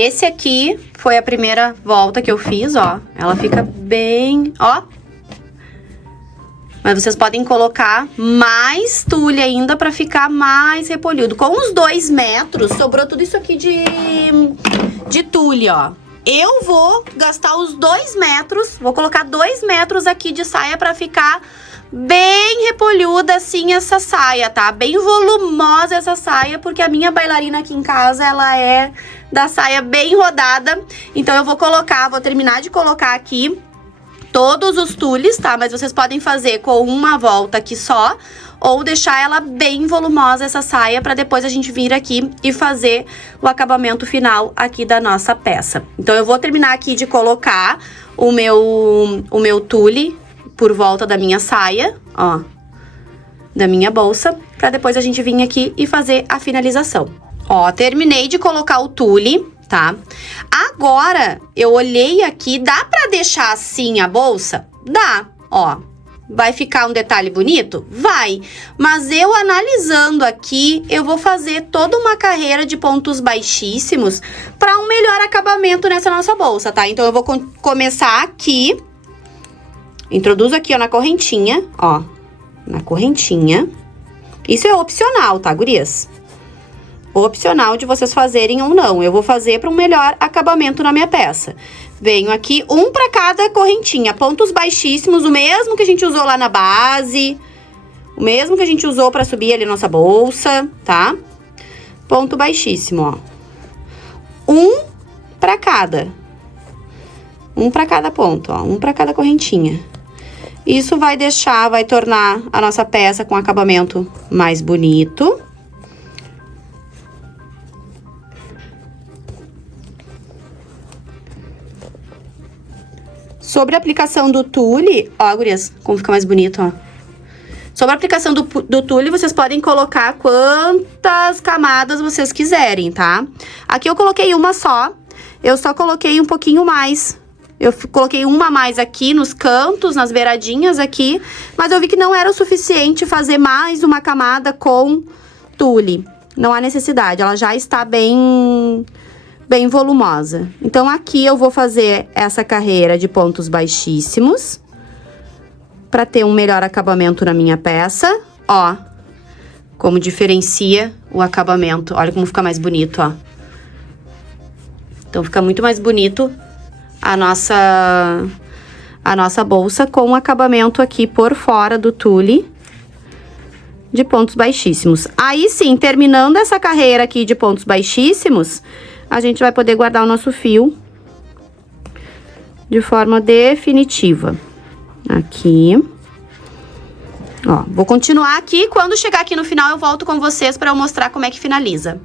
Esse aqui foi a primeira volta que eu fiz, ó. Ela fica bem, ó. Mas vocês podem colocar mais tule ainda pra ficar mais repolhudo. Com os 2 metros, sobrou tudo isso aqui de tule, ó. Eu vou gastar os 2 metros, vou colocar 2 metros aqui de saia pra ficar bem repolhuda assim essa saia, tá? Bem volumosa essa saia, porque a minha bailarina aqui em casa, ela é da saia bem rodada. Então eu vou terminar de colocar aqui todos os tules, tá? Mas vocês podem fazer com uma volta aqui só, ou deixar ela bem volumosa essa saia, pra depois a gente vir aqui e fazer o acabamento final aqui da nossa peça. Então eu vou terminar aqui de colocar o meu tule por volta da minha saia, ó, da minha bolsa, pra depois a gente vir aqui e fazer a finalização. Ó, terminei de colocar o tule, tá? Agora, eu olhei aqui, dá pra deixar assim a bolsa? Dá, ó. Vai ficar um detalhe bonito? Vai. Mas eu analisando aqui, eu vou fazer toda uma carreira de pontos baixíssimos pra um melhor acabamento nessa nossa bolsa, tá? Então, eu vou começar aqui. Introduzo aqui, ó, na correntinha, ó. Na correntinha. Isso é opcional, tá, gurias? Opcional de vocês fazerem ou não. Eu vou fazer para um melhor acabamento na minha peça. Venho aqui, um para cada correntinha. Pontos baixíssimos, o mesmo que a gente usou lá na base. O mesmo que a gente usou para subir ali nossa bolsa, tá? Ponto baixíssimo, ó. Um para cada. Um para cada ponto, ó. Um para cada correntinha. Isso vai tornar a nossa peça com acabamento mais bonito. Sobre a aplicação do tule, ó, gurias, como fica mais bonito, ó. Sobre a aplicação do tule, vocês podem colocar quantas camadas vocês quiserem, tá? Aqui eu coloquei uma só, eu só coloquei um pouquinho mais. Eu coloquei uma a mais aqui nos cantos, nas beiradinhas aqui, mas eu vi que não era o suficiente fazer mais uma camada com tule. Não há necessidade, ela já está bem volumosa. Então, aqui eu vou fazer essa carreira de pontos baixíssimos, para ter um melhor acabamento na minha peça, ó. Como diferencia o acabamento, olha como fica mais bonito, ó. Então, fica muito mais bonito a nossa bolsa com o acabamento aqui por fora do tule de pontos baixíssimos. Aí sim, terminando essa carreira aqui de pontos baixíssimos, a gente vai poder guardar o nosso fio de forma definitiva. Aqui. Ó, vou continuar aqui, quando chegar aqui no final eu volto com vocês para eu mostrar como é que finaliza.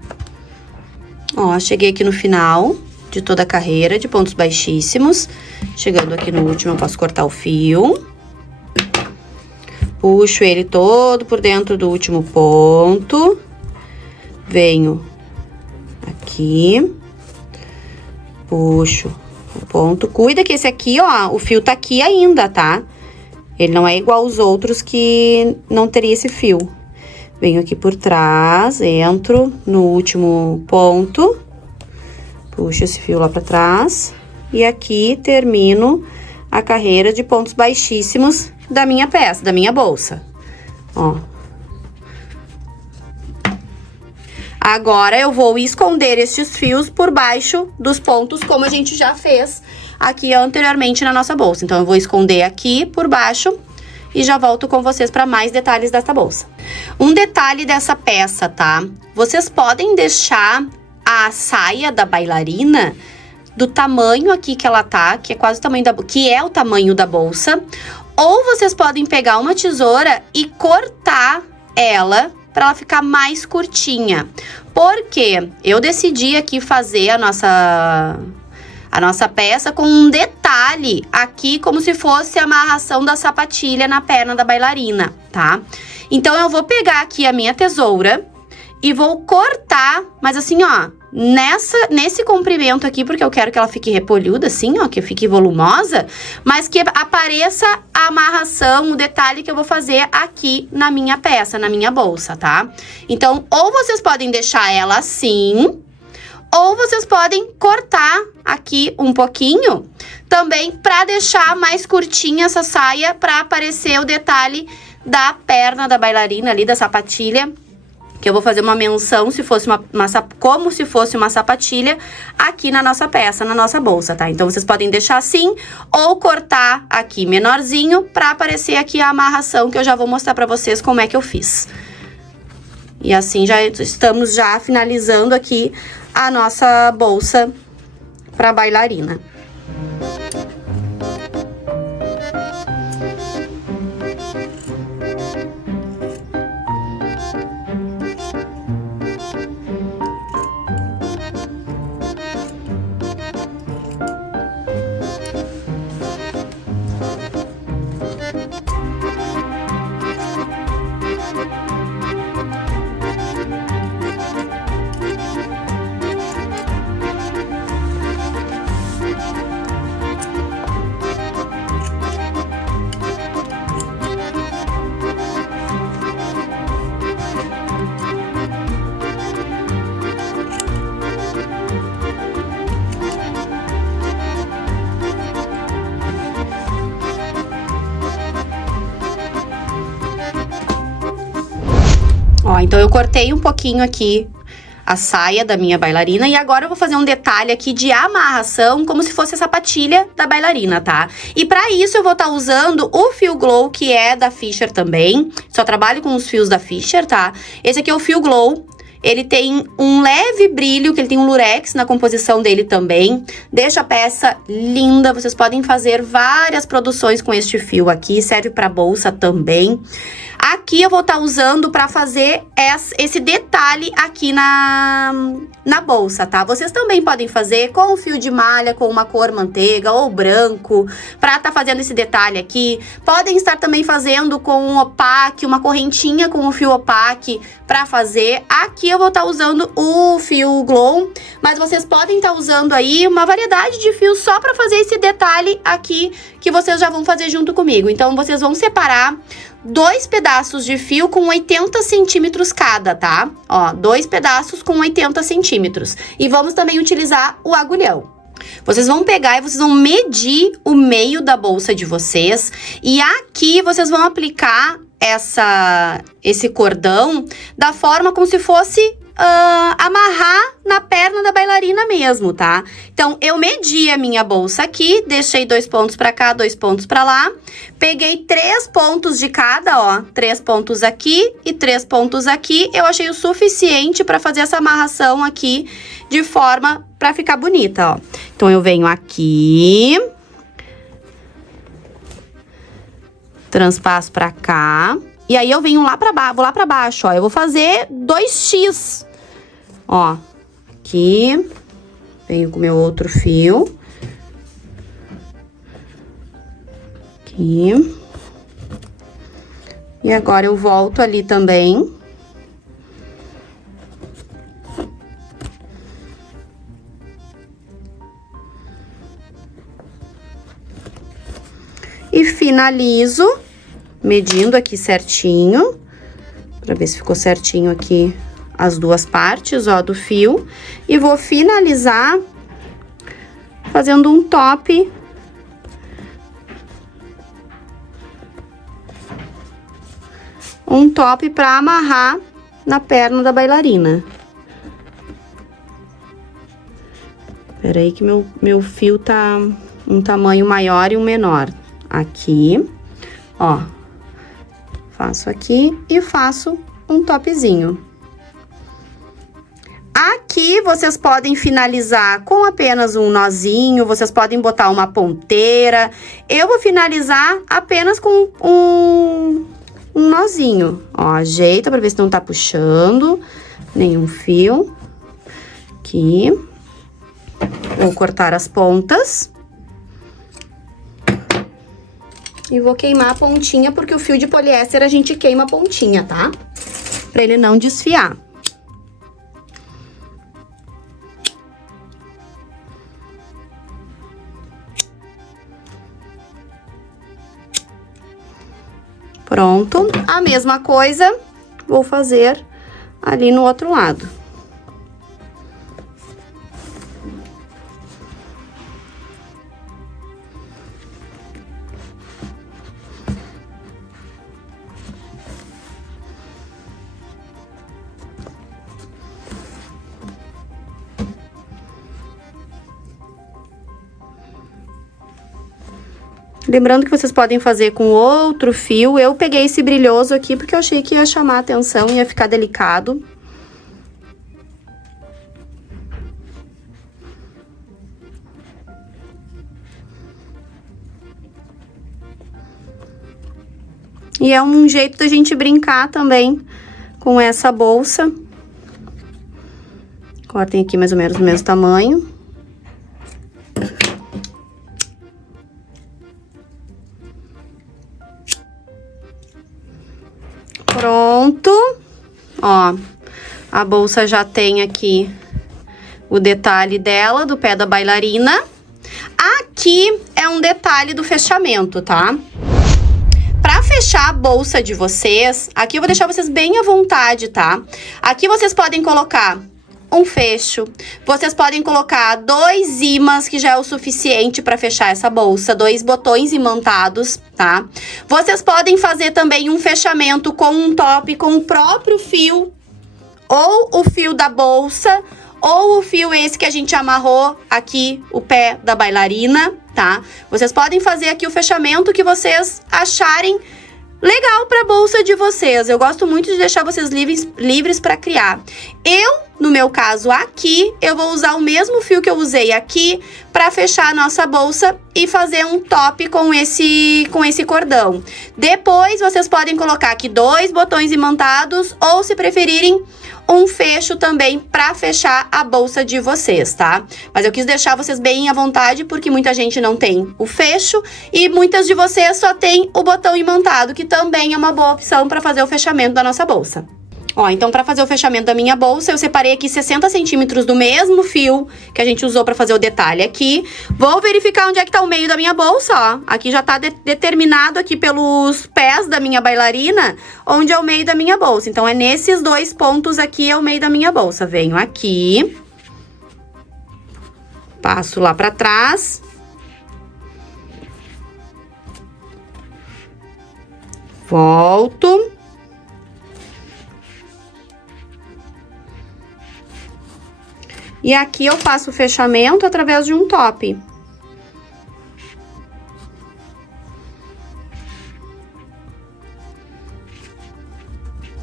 Ó, cheguei aqui no final de toda a carreira de pontos baixíssimos. Chegando aqui no último, eu posso cortar o fio. Puxo ele todo por dentro do último ponto. Venho aqui. Puxo o ponto. Cuida que esse aqui, ó, o fio tá aqui ainda, tá? Ele não é igual aos outros que não teria esse fio. Venho aqui por trás, entro no último ponto. Puxo esse fio lá pra trás. E aqui termino a carreira de pontos baixíssimos da minha peça, da minha bolsa. Ó. Agora, eu vou esconder estes fios por baixo dos pontos, como a gente já fez aqui anteriormente na nossa bolsa. Então, eu vou esconder aqui por baixo e já volto com vocês para mais detalhes dessa bolsa. Um detalhe dessa peça, tá? Vocês podem deixar a saia da bailarina do tamanho aqui que ela tá, que é quase o tamanho que é o tamanho da bolsa, ou vocês podem pegar uma tesoura e cortar ela para ela ficar mais curtinha. Porque eu decidi aqui fazer a nossa peça com um detalhe aqui, como se fosse a amarração da sapatilha na perna da bailarina, tá? Então, eu vou pegar aqui a minha tesoura e vou cortar, mas assim, ó, nesse comprimento aqui, porque eu quero que ela fique repolhuda, assim, ó, que fique volumosa, mas que apareça a amarração, o detalhe que eu vou fazer aqui na minha peça, na minha bolsa, tá? Então, ou vocês podem deixar ela assim, Ou vocês podem cortar aqui um pouquinho também para deixar mais curtinha essa saia, para aparecer o detalhe da perna da bailarina ali, da sapatilha. Que eu vou fazer uma menção se fosse como se fosse uma sapatilha aqui na nossa peça, na nossa bolsa, tá? Então, vocês podem deixar assim ou cortar aqui menorzinho para aparecer aqui a amarração, que eu já vou mostrar para vocês como é que eu fiz. E assim já estamos já finalizando aqui a nossa bolsa para bailarina. Ó, então eu cortei um pouquinho aqui a saia da minha bailarina e agora eu vou fazer um detalhe aqui de amarração, como se fosse a sapatilha da bailarina, tá? E pra isso eu vou estar usando o fio Glow, que é da Fisher também. Só trabalho com os fios da Fisher, tá? Esse aqui é o fio Glow. Ele tem um leve brilho, que ele tem um lurex na composição dele também. Deixa a peça linda, vocês podem fazer várias produções com este fio aqui, serve para bolsa também. Aqui eu vou estar usando para fazer esse detalhe aqui na bolsa, tá? Vocês também podem fazer com o fio de malha, com uma cor manteiga ou branco, para estar fazendo esse detalhe aqui. Podem estar também fazendo com um opaque, uma correntinha com o fio opaque para fazer. Aqui eu vou estar usando o fio Glow, mas vocês podem estar usando aí uma variedade de fios só para fazer esse detalhe aqui que vocês já vão fazer junto comigo. Então, vocês vão separar 2 pedaços de fio com 80 centímetros cada, tá? Ó, 2 pedaços com 80 centímetros. E vamos também utilizar o agulhão. Vocês vão pegar e vocês vão medir o meio da bolsa de vocês. E aqui vocês vão aplicar esse cordão da forma como se fosse amarrar na perna da bailarina mesmo, tá? Então, eu medi a minha bolsa aqui, deixei 2 pontos pra cá, 2 pontos pra lá. Peguei 3 pontos de cada, ó, 3 pontos aqui e 3 pontos aqui. Eu achei o suficiente pra fazer essa amarração aqui de forma pra ficar bonita, ó. Então, eu venho aqui, transpasso pra cá. E aí, eu venho lá pra baixo, vou lá pra baixo, ó. Eu vou fazer 2x. Ó, aqui. Venho com o meu outro fio. Aqui. E agora, eu volto ali também. E finalizo medindo aqui certinho, pra ver se ficou certinho aqui as duas partes, ó, do fio. E vou finalizar fazendo um top. Um top pra amarrar na perna da bailarina. Peraí que meu fio tá um tamanho maior e um menor. Aqui, ó. Faço aqui e faço um topzinho. Aqui, vocês podem finalizar com apenas um nozinho, vocês podem botar uma ponteira. Eu vou finalizar apenas com um nozinho. Ó, ajeita pra ver se não tá puxando nenhum fio. Aqui. Vou cortar as pontas. E vou queimar a pontinha, porque o fio de poliéster a gente queima a pontinha, tá? Pra ele não desfiar. Pronto. A mesma coisa vou fazer ali no outro lado. Lembrando que vocês podem fazer com outro fio. Eu peguei esse brilhoso aqui porque eu achei que ia chamar a atenção, ia ficar delicado. E é um jeito da gente brincar também com essa bolsa. Cortem aqui mais ou menos do mesmo tamanho. Pronto. Ó, a bolsa já tem aqui o detalhe dela, do pé da bailarina. Aqui é um detalhe do fechamento, tá? Pra fechar a bolsa de vocês, aqui eu vou deixar vocês bem à vontade, tá? Aqui vocês podem colocar um fecho, vocês podem colocar 2 ímãs, que já é o suficiente para fechar essa bolsa, 2 botões imantados, tá? Vocês podem fazer também um fechamento com um top com o próprio fio, ou o fio da bolsa, ou o fio esse que a gente amarrou aqui, o pé da bailarina, tá? Vocês podem fazer aqui o fechamento que vocês acharem legal para a bolsa de vocês. Eu gosto muito de deixar vocês livres para criar. No meu caso aqui, eu vou usar o mesmo fio que eu usei aqui para fechar a nossa bolsa e fazer um top com esse cordão. Depois, vocês podem colocar aqui 2 botões imantados ou, se preferirem, um fecho também para fechar a bolsa de vocês, tá? Mas eu quis deixar vocês bem à vontade porque muita gente não tem o fecho e muitas de vocês só tem o botão imantado, que também é uma boa opção para fazer o fechamento da nossa bolsa. Ó, então pra fazer o fechamento da minha bolsa, eu separei aqui 60 centímetros do mesmo fio que a gente usou pra fazer o detalhe aqui. Vou verificar onde é que tá o meio da minha bolsa, ó. Aqui já tá determinado aqui pelos pés da minha bailarina, onde é o meio da minha bolsa. Então, é nesses 2 pontos aqui, é o meio da minha bolsa. Venho aqui, passo lá pra trás. Volto. E aqui eu faço o fechamento através de um top.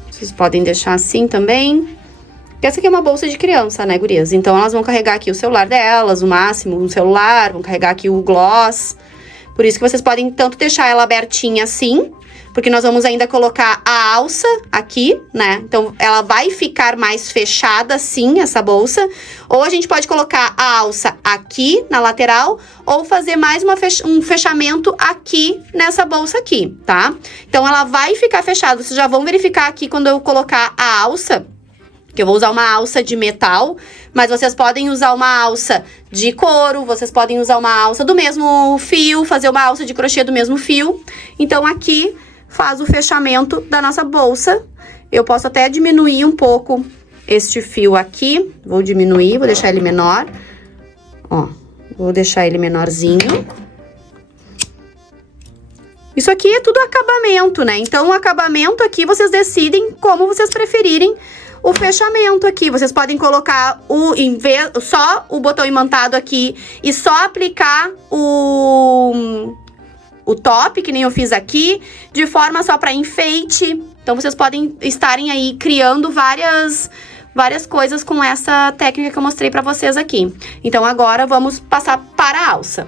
Vocês podem deixar assim também. Porque essa aqui é uma bolsa de criança, né, gurias? Então, elas vão carregar aqui o celular delas, o máximo, um celular, vão carregar aqui o gloss. Por isso que vocês podem tanto deixar ela abertinha assim, porque nós vamos ainda colocar a alça aqui, né? Então, ela vai ficar mais fechada assim, essa bolsa. Ou a gente pode colocar a alça aqui na lateral, ou fazer mais um fechamento aqui nessa bolsa aqui, tá? Então, ela vai ficar fechada. Vocês já vão verificar aqui quando eu colocar a alça, que eu vou usar uma alça de metal, mas vocês podem usar uma alça de couro, vocês podem usar uma alça do mesmo fio, fazer uma alça de crochê do mesmo fio. Então, aqui faz o fechamento da nossa bolsa. Eu posso até diminuir um pouco este fio aqui. Vou diminuir, vou deixar ele menor. Ó, vou deixar ele menorzinho. Isso aqui é tudo acabamento, né? Então, o acabamento aqui, vocês decidem como vocês preferirem o fechamento aqui. Vocês podem colocar só o botão imantado aqui e só aplicar o top, que nem eu fiz aqui, de forma só para enfeite. Então, vocês podem estarem aí criando várias coisas com essa técnica que eu mostrei para vocês aqui. Então, agora vamos passar para a alça.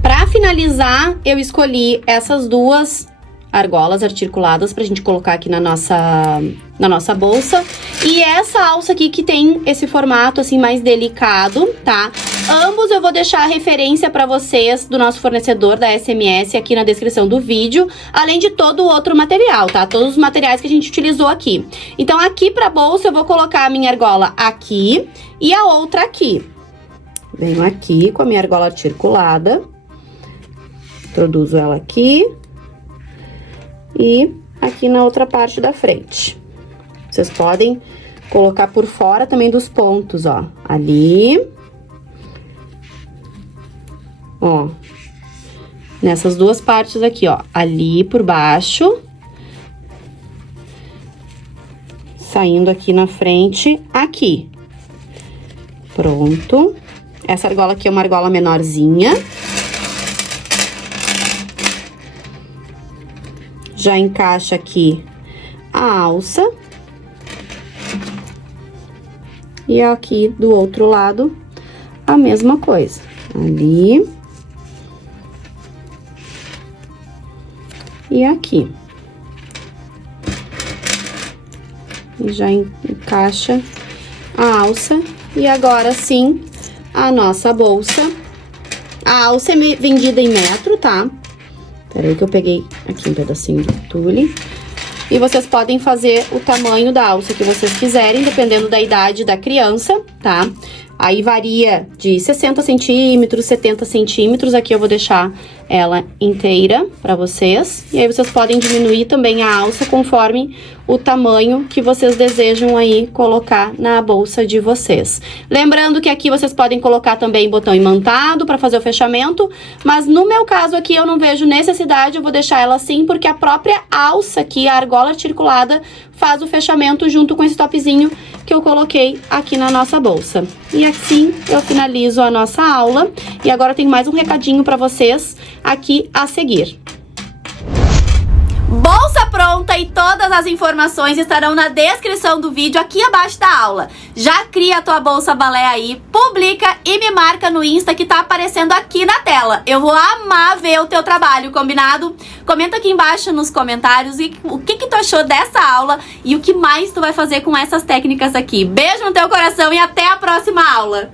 Para finalizar, eu escolhi essas 2 argolas articuladas pra gente colocar aqui na nossa bolsa. E essa alça aqui que tem esse formato assim mais delicado, tá? Ambos eu vou deixar a referência pra vocês do nosso fornecedor da SMS aqui na descrição do vídeo, além de todo o outro material, tá? Todos os materiais que a gente utilizou aqui. Então, aqui pra bolsa eu vou colocar a minha argola aqui e a outra aqui. Venho aqui com a minha argola articulada, introduzo ela aqui e aqui na outra parte da frente. Vocês podem colocar por fora também dos pontos, ó. Ali. Ó. Nessas 2 partes aqui, ó. Ali por baixo. Saindo aqui na frente, aqui. Pronto. Essa argola aqui é uma argola menorzinha. já encaixa aqui a alça. E aqui do outro lado, a mesma coisa. Ali. E aqui. E já encaixa a alça. E agora sim, a nossa bolsa. A alça é vendida em metro, tá? Peraí que eu peguei aqui um pedacinho de tule. E vocês podem fazer o tamanho da alça que vocês quiserem, dependendo da idade da criança, tá? Aí varia de 60 centímetros, 70 centímetros. Aqui eu vou deixar ela inteira pra vocês. E aí vocês podem diminuir também a alça conforme o tamanho que vocês desejam aí colocar na bolsa de vocês. Lembrando que aqui vocês podem colocar também botão imantado para fazer o fechamento, mas no meu caso aqui eu não vejo necessidade, eu vou deixar ela assim, porque a própria alça aqui, a argola articulada, faz o fechamento junto com esse topzinho que eu coloquei aqui na nossa bolsa. E assim eu finalizo a nossa aula. E agora eu tenho mais um recadinho para vocês aqui a seguir. Bolsa pronta e todas as informações estarão na descrição do vídeo aqui abaixo da aula. Já cria a tua bolsa balé aí, publica e me marca no Insta que tá aparecendo aqui na tela. Eu vou amar ver o teu trabalho, combinado? Comenta aqui embaixo nos comentários o que tu achou dessa aula e o que mais tu vai fazer com essas técnicas aqui. Beijo no teu coração e até a próxima aula!